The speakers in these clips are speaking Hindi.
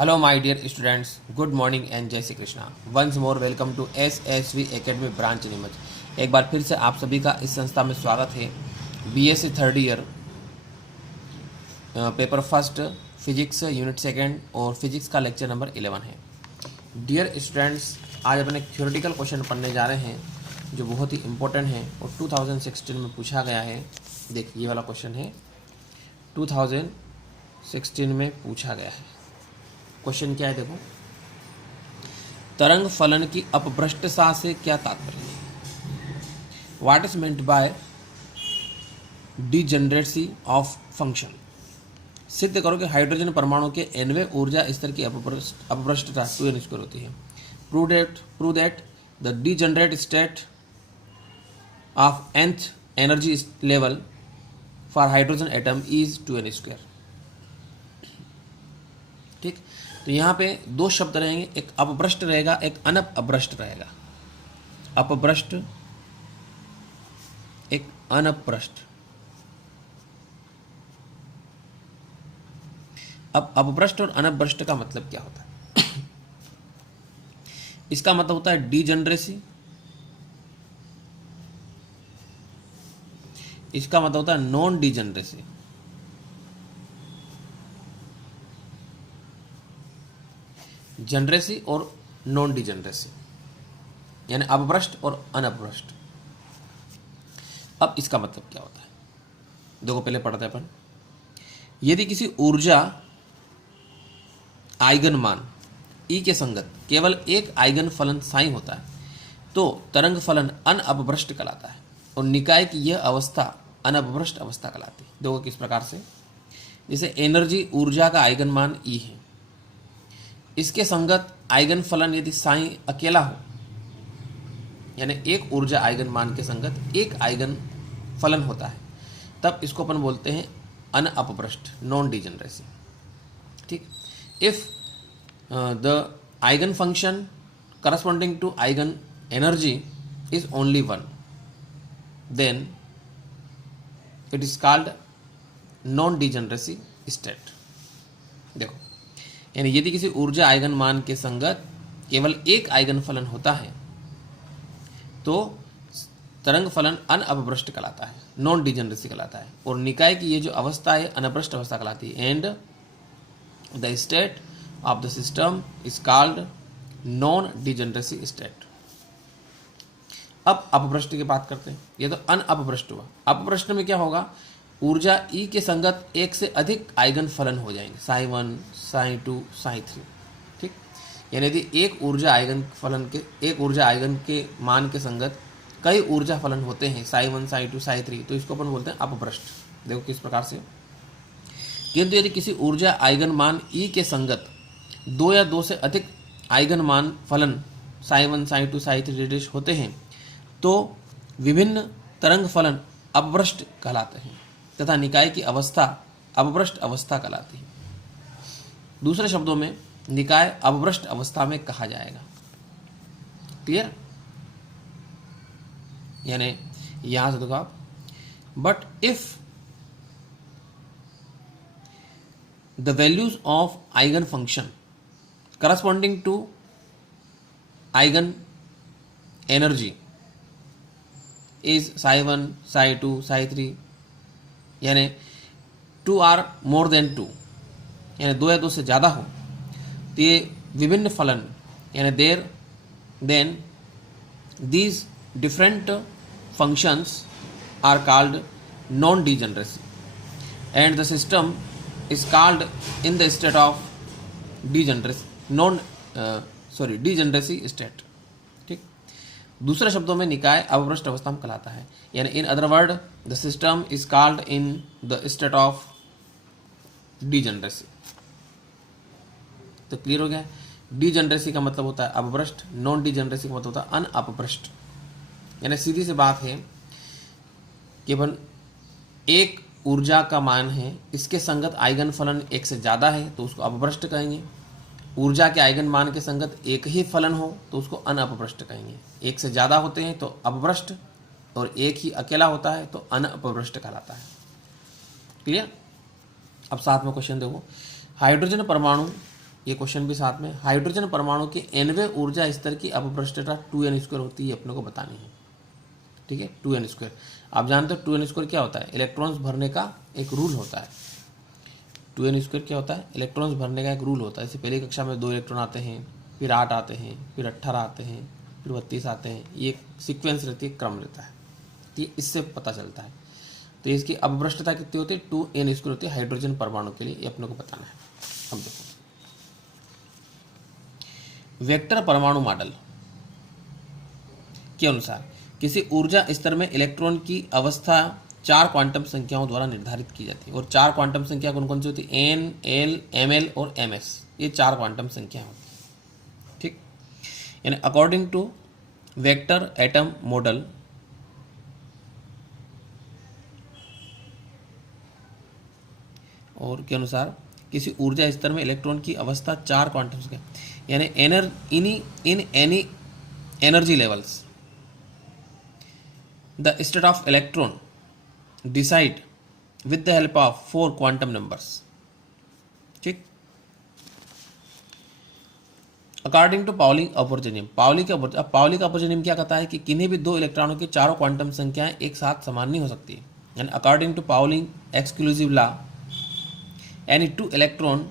Hello my dear students, good morning and Jai Shri Krishna. Once more welcome to SSV academy branch Neemuch. एक बार फिर से आप सभी का इस संस्था में स्वागत है। BSc third year paper first physics unit second और फिजिक्स का लेक्चर नंबर 11 है। डियर स्टूडेंट्स, आज अपन एक थ्योरेटिकल क्वेश्चन पढ़ने जा रहे हैं जो बहुत ही इम्पोर्टेंट है और 2016 में पूछा गया है। देखिए, ये वाला क्वेश्चन है 2016 में पूछा गया है। क्वेश्चन क्या है, देखो। तरंग फलन की अपभ्रष्टता से क्या तात्पर्य है? What is meant by degeneracy of function? सिद्ध करो कि हाइड्रोजन परमाणु के nवें ऊर्जा स्तर की अपभ्रष्टता 2n² होती है। Prove that the degenerate state of nth energy level for hydrogen atom is 2n²। ठीक, तो यहाँ पे दो शब्द रहेंगे, एक अपभ्रष्ट रहेगा, एक अनपभ्रष्ट रहेगा। अपभ्रष्ट, एक अनपभ्रष्ट। अब अपभ्रष्ट और अनपभ्रष्ट का मतलब क्या होता है? इसका मतलब होता है डीजनरेसी, इसका मतलब होता है नॉन डीजनरेसी। जनरेसी और नॉन डिजनरेसी, यानी अपभ्रष्ट और अनपभ्रष्ट। अब इसका मतलब क्या होता है, देखो पहले पढ़ते हैं अपन। यदि किसी ऊर्जा आइगन मान ई के संगत केवल एक आइगन फलन साई होता है तो तरंग फलन अनअपभ्रष्ट कहलाता है और निकाय की यह अवस्था अनअपभ्रष्ट अवस्था कहलाती है। देखो किस प्रकार से, जैसे एनर्जी ऊर्जा का आइगन मान ई है, इसके संगत आइगन फलन यदि साई अकेला हो, यानी एक ऊर्जा आइगन मान के संगत एक आइगन फलन होता है, तब इसको अपन बोलते हैं अनअपभ्रष्ट, नॉन डिजनरेसी। ठीक, if the eigen function corresponding to eigen energy is only one, then it is called non degeneracy state. देखो, यानी यदि किसी ऊर्जा आइगन मान के संगत केवल एक आइगन फलन होता है तो तरंग फलन अनअपभ्रष्ट कहलाता है, नॉन डिजनरेसी कहलाता है, और निकाय की ये जो अवस्था है अनभ्रष्ट अवस्था कहलाती है। And the state of the system is called non degeneracy state. अब अपभ्रष्ट की बात करते हैं। ये तो अनअपभ्रष्ट हुआ। अपभ्रष्ट में क्या होगा, ऊर्जा ई के संगत एक से अधिक आइगन फलन हो जाएंगे, साई 1, साई 2, साई 3। ठीक, यानी यदि एक ऊर्जा आइगन के मान के संगत कई ऊर्जा फलन होते हैं, साई 1, साई 2, साई 3, तो इसको अपन बोलते हैं अपभ्रष्ट। देखो किस प्रकार से। किंतु यदि किसी ऊर्जा आइगन मान ई के संगत दो या दो से अधिक आइगन मान फलन साई 1, साई 2, साई 3 होते हैं तो विभिन्न तरंग फलन अपभ्रष्ट कहलाते हैं तथा निकाय की अवस्था अपभ्रष्ट अवस्था कहलाती है। दूसरे शब्दों में निकाय अपभ्रष्ट अवस्था में कहा जाएगा। क्लियर? यानी यहां से देखो आप, but if the values of eigen function corresponding to eigen energy is psi 1, psi 2, psi 3, यानी 2 आर मोर देन 2, यानी 2 या 2 से ज़्यादा हो, तो ये विभिन्न फलन यानी then these different functions are called non degeneracy and the system is called in the state of degeneracy state. ठीक, दूसरे शब्दों में निकाय अपभ्रष्ट अवस्था में कहलाता है, यानी in other word the system is called in the state of degeneracy. तो क्लियर हो गया। डिजनरेसी का मतलब होता है अपभ्रष्ट, नॉन डिजनरेसी का मतलब होता है अनअपभ्रष्ट। यानी सीधी सी बात है, केवल एक ऊर्जा का मान है, इसके संगत आइगन फलन एक से ज़्यादा है तो उसको अपभ्रष्ट कहेंगे। ऊर्जा के आइगन मान के संगत एक ही फलन हो तो उसको अनअपभ्रष्ट कहेंगे। एक से ज़्यादा होते हैं तो अपभ्रष्ट, और एक ही अकेला होता है तो अनअपभ्रष्ट कहलाता है। क्लियर? अब साथ में क्वेश्चन देखो, हाइड्रोजन परमाणु ये क्वेश्चन भी साथ में, हाइड्रोजन परमाणु के nवें ऊर्जा स्तर की अपभ्रष्टता 2n² होती है, अपने को बतानी है। ठीक है, 2n²। आप जानते हो 2n² क्या होता है? इलेक्ट्रॉन्स भरने का एक रूल होता है। 2n² क्या होता है? इलेक्ट्रॉन्स भरने का एक रूल होता है। जैसे पहली कक्षा में 2 इलेक्ट्रॉन आते हैं, फिर 8 आते हैं, फिर 18 आते हैं, फिर 32 आते हैं। ये सीक्वेंस रहती है, क्रम रहता है। तो ये इससे पता चलता है। तो इसकी अपभ्रष्टता कितनी होती है? 2n² होती है हाइड्रोजन परमाणु के लिए। ये अपने को बताना है। अब देखो, वेक्टर परमाणु मॉडल के अनुसार किसी ऊर्जा स्तर में इलेक्ट्रॉन की अवस्था 4 क्वांटम संख्याओं द्वारा निर्धारित की जाती है। और 4 क्वांटम संख्या कौन कौन सी होती है? n, l, ml और ms। ये 4 क्वांटम संख्या होती है। ठीक, यानी according to vector atom model और के अनुसार किसी ऊर्जा स्तर में इलेक्ट्रॉन की अवस्था 4 क्वांटम संख्या, यानी in any energy levels the state of electron decide with the help of 4 quantum numbers. ठीक, अकॉर्डिंग टू पाउली अपवर्जन नियम। पाउली का अपवर्जन नियम क्या कहता है कि किन्हीं भी 2 इलेक्ट्रॉनों की चारों क्वांटम संख्याएं एक साथ समान नहीं हो सकती। यानी according to Pauli exclusive law, any 2 electron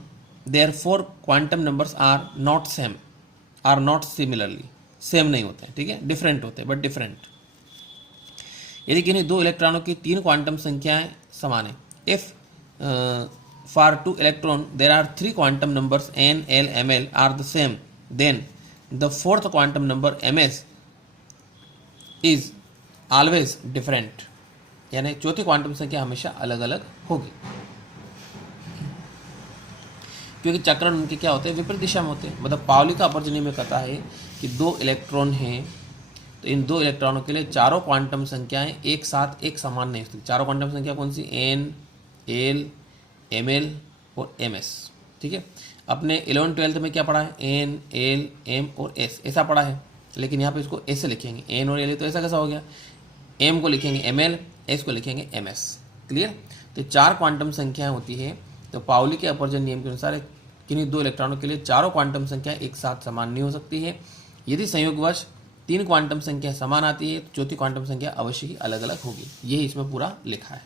their 4 quantum numbers are not same, are not similarly, same नहीं होते हैं। ठीक है, डिफरेंट होते हैं, बट डिफरेंट। यदि किन्हीं 2 इलेक्ट्रॉनों की 3 क्वांटम संख्याएं समान है, if for 2 electron there are 3 quantum numbers n, l, ml are the same, then the 4th quantum number ms is always different. यानी चौथी क्वांटम संख्या हमेशा अलग अलग होगी, क्योंकि चक्रण उनके क्या होते हैं? विपरीत दिशा में होते हैं। मतलब पाउली का अपवर्जन नियम में कहता है कि 2 इलेक्ट्रॉन हैं, तो इन 2 इलेक्ट्रॉनों के लिए चारों क्वांटम संख्याएं एक साथ एक समान नहीं होती। चारों क्वांटम संख्या कौन सी? n, l, ml और ms। ठीक है, अपने 11th-12th में क्या पढ़ा है? n, l, m और s, ऐसा पढ़ा है। लेकिन यहाँ पे इसको ऐसे लिखेंगे, n और l, तो ऐसा कैसा हो गया? m को लिखेंगे ml, s को लिखेंगे ms। क्लियर? तो 4 क्वांटम संख्याएं होती है। तो पाउली के अपवर्जन नियम के अनुसार किन्हीं 2 इलेक्ट्रॉनों के लिए चारों क्वांटम संख्या एक साथ समान नहीं हो सकती है। यदि संयोगवश 3 क्वांटम संख्या समान आती है, तो चौथी क्वांटम संख्या अवश्य ही अलग अलग होगी। यही इसमें पूरा लिखा है।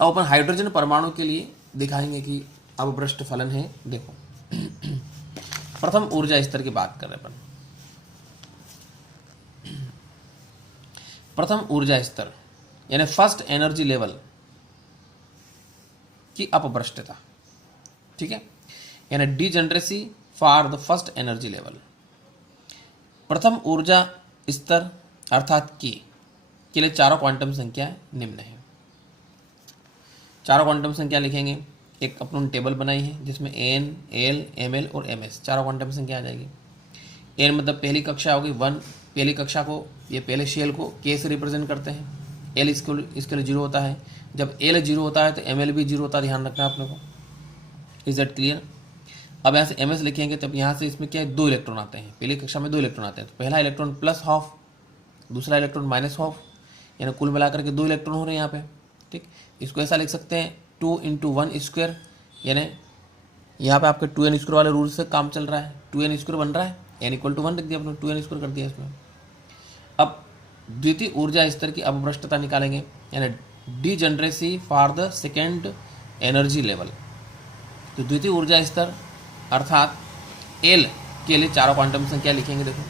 अब अपन हाइड्रोजन परमाणु के लिए दिखाएंगे कि अपभ्रष्ट फलन है। देखो, प्रथम ऊर्जा स्तर की बात कर रहे अपन। प्रथम ऊर्जा स्तर यानी फर्स्ट एनर्जी लेवल की अपभ्रष्टता। ठीक है, यानी degeneracy for the first energy level. प्रथम ऊर्जा स्तर अर्थात के लिए चारों क्वांटम संख्या निम्न है। चारों क्वांटम संख्या लिखेंगे। एक अपन टेबल बनाई है जिसमें n, l, ml और ms चारों क्वांटम संख्या आ जाएगी। n मतलब पहली कक्षा होगी 1, पहली कक्षा को, ये पहले शेल को k से रिप्रेजेंट करते हैं। l इसके लिए 0 होता है। जब l 0 होता है तो ml भी 0 होता है, ध्यान रखना अपने को। Is that clear? अब यहाँ से ms लिखेंगे, तब यहाँ से इसमें क्या है? 2 इलेक्ट्रॉन आते हैं। पहली कक्षा में 2 इलेक्ट्रॉन आते हैं। तो पहला इलेक्ट्रॉन प्लस हाफ, दूसरा इलेक्ट्रॉन माइनस हाफ, यानी कुल मिलाकर के 2 इलेक्ट्रॉन हो रहे हैं यहाँ पे। ठीक, इसको ऐसा लिख सकते हैं 2 × 1², यानी यहाँ पे आपके 2n² वाले रूल से काम चल रहा है। 2n² बन रहा है, n = 1 रख दिया अपने, 2n² कर दिया इसमें। अब द्वितीय ऊर्जा स्तर की अपभ्रष्टता निकालेंगे, यानी degeneracy for the second energy level. तो द्वितीय ऊर्जा स्तर अर्थात L के लिए चारों क्वांटम संख्या लिखेंगे। देखो,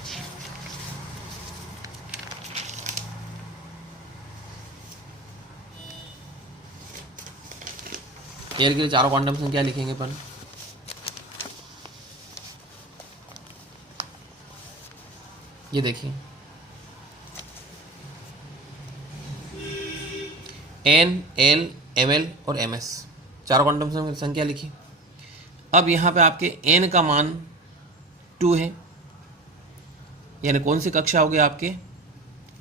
L के लिए चारों क्वांटम संख्या लिखेंगे अपन। ये देखिए, n, l, ml और ms चारों क्वांटम संख्या लिखी। अब यहाँ पे आपके n का मान 2 है, यानी कौन सी कक्षा हो गई? आपके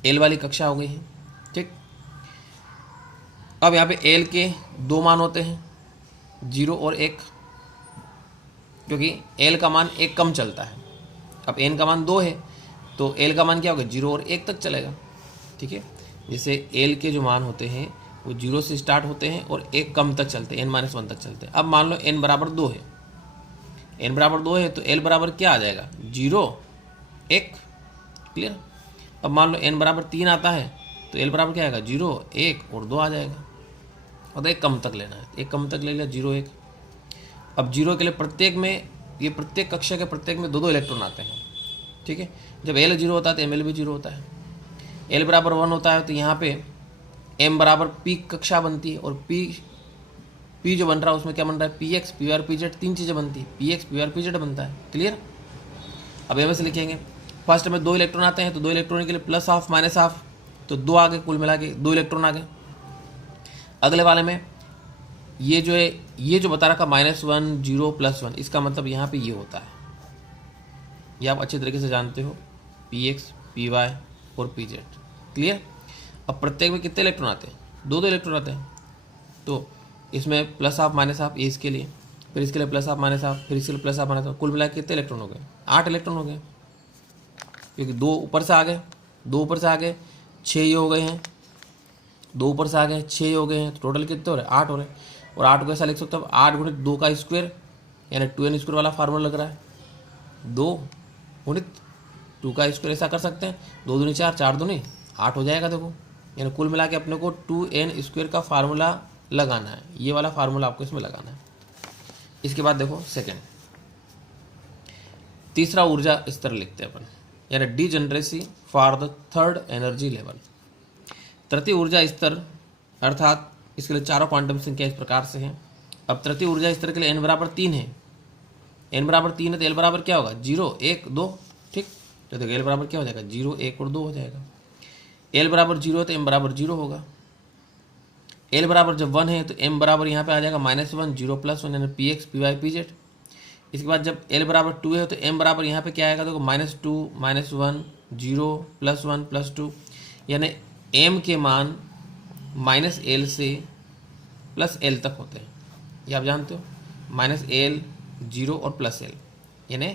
l वाली कक्षा हो गई है। ठीक, अब यहाँ पे l के 2 मान होते हैं, 0 और 1, क्योंकि l का मान 1 कम चलता है। अब n का मान 2 है तो l का मान क्या होगा? 0 और 1 तक चलेगा। ठीक है, जैसे l के जो मान होते हैं वो 0 से स्टार्ट होते हैं और 1 कम तक चलते हैं, n-1 तक चलते हैं। अब मान लो n बराबर 2 है, n बराबर 2 है तो l बराबर क्या आ जाएगा 0 1। क्लियर। अब मान लो n बराबर 3 आता है तो l बराबर क्या आएगा 0 1 और 2 आ जाएगा। और तो एक कम तक लेना है, एक कम तक ले लिया 0 1। अब 0 के लिए प्रत्येक में, ये प्रत्येक कक्षा के प्रत्येक में 2 इलेक्ट्रॉन आते हैं। ठीक है, जब l 0 होता है तो ml भी 0 होता है। l बराबर 1 होता है तो यहाँ पे m बराबर p कक्षा बनती है, और p जो बन रहा है उसमें क्या बन रहा है px pr pz, 3 चीज़ें बनती है, px pr pz बनता है। क्लियर। अब एम से लिखेंगे, फर्स्ट में 2 इलेक्ट्रॉन आते हैं तो 2 इलेक्ट्रॉन के लिए प्लस हाफ माइनस हाफ, तो 2 आ गए, कुल मिला के 2 इलेक्ट्रॉन आ गए। अगले वाले में ये जो है, ये जो बता रखा -1 0 +1, इसका मतलब यहाँ पे ये होता है, ये आप अच्छे तरीके से जानते हो, px py और pz। क्लियर। अब प्रत्येक में कितने इलेक्ट्रॉन आते हैं 2 इलेक्ट्रॉन आते हैं, तो इसमें प्लस हाफ माइनस हाफ, ये इसके लिए, फिर इसके लिए प्लस हाफ माइनस हाफ, फिर इसके लिए प्लस हाफ माइनस हाफ, कुल मिला के कितने इलेक्ट्रॉन हो गए 8 इलेक्ट्रॉन हो गए, क्योंकि 2 ऊपर से आ गए, 2 ऊपर से आ गए, 6 ये हो गए हैं, 2 ऊपर से आ गए 6 हो गए हैं, तो टोटल कितने हो रहे हैं 8 हो रहे हैं। और 8 को ऐसा लिख सकते हो 8 गुणित 2 का स्क्वायर, यानी 2n² वाला फार्मूला लग रहा है, 2 गुणित 2 का स्क्वायर, ऐसा कर सकते हैं, 2 दूनी 4 4 दूनी 8 हो जाएगा। देखो, यानी कुल मिला के अपने को 2n² का फार्मूला लगाना है, ये वाला फार्मूला आपको इसमें लगाना है। इसके बाद देखो सेकेंड, तीसरा ऊर्जा स्तर लिखते हैं अपन, यानी degeneracy for the third energy level. तृतीय ऊर्जा स्तर अर्थात इसके लिए चारों क्वांटम संख्या इस प्रकार से है। अब तृतीय ऊर्जा स्तर के लिए n बराबर 3 है, n बराबर 3 है तो l बराबर क्या होगा 0 1 2। ठीक, तो देखो l बराबर क्या हो जाएगा 0 1 और 2 हो जाएगा। l बराबर 0 है तो m बराबर 0 होगा। l बराबर जब 1 है तो m बराबर यहाँ पे आ जाएगा -1 0 +1, यानी px py pz। इसके बाद जब l बराबर 2 है तो m बराबर यहाँ पे क्या आएगा, देखो -2 -1 0 +1 +2, यानी m के मान -l से +l तक होते हैं, ये आप जानते हो, -l 0 और +l, यानी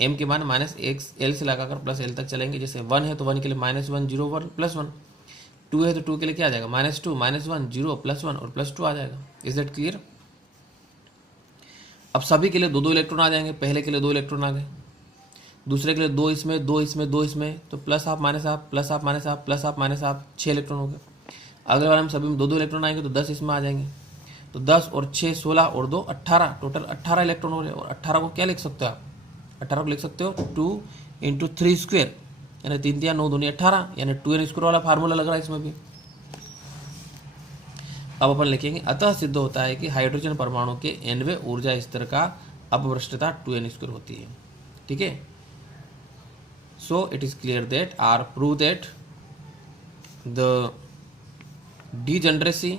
m के मान -l से लगाकर +l तक चलेंगे। जैसे 1 है तो 1 के लिए -1 0 1 +1, 2 है तो 2 के लिए क्या आ जाएगा -2 -1 0 +1 और +2 आ जाएगा। Is that clear. अब सभी के लिए 2 इलेक्ट्रॉन आ जाएंगे, पहले के लिए 2 इलेक्ट्रॉन आ गए, दूसरे के लिए 2 इसमें 2 इसमें 2 इसमें, तो plus half minus half plus half minus half plus half minus half 6 electron हो गए। अगले वाले में सभी में 2 इलेक्ट्रॉन आएंगे तो 10 इसमें आ जाएंगे, तो 10 और 6 16 और 2 18, टोटल 18 इलेक्ट्रॉन हो रहे हैं। और 18 को क्या लिख सकते हो आप, 18 को लिख सकते हो 2 × 3², यानी 3 3 9 2 18, यानी 2n² वाला फार्मूला लग रहा है इसमें भी। अब अपन लिखेंगे, अतः सिद्ध होता है कि हाइड्रोजन परमाणु के nवें ऊर्जा स्तर का अपभ्रष्टता 2n² होती है। ठीक है, so it is clear that are prove that the degeneracy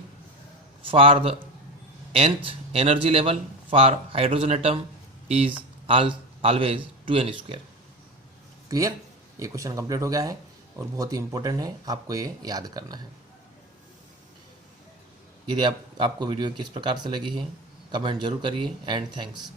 for the nth energy level for hydrogen atom is always 2n²। Clear, ये क्वेश्चन कंप्लीट हो गया है और बहुत ही इंपॉर्टेंट है, आपको ये याद करना है। यदि आपको वीडियो किस प्रकार से लगी है कमेंट जरूर करिए, एंड थैंक्स।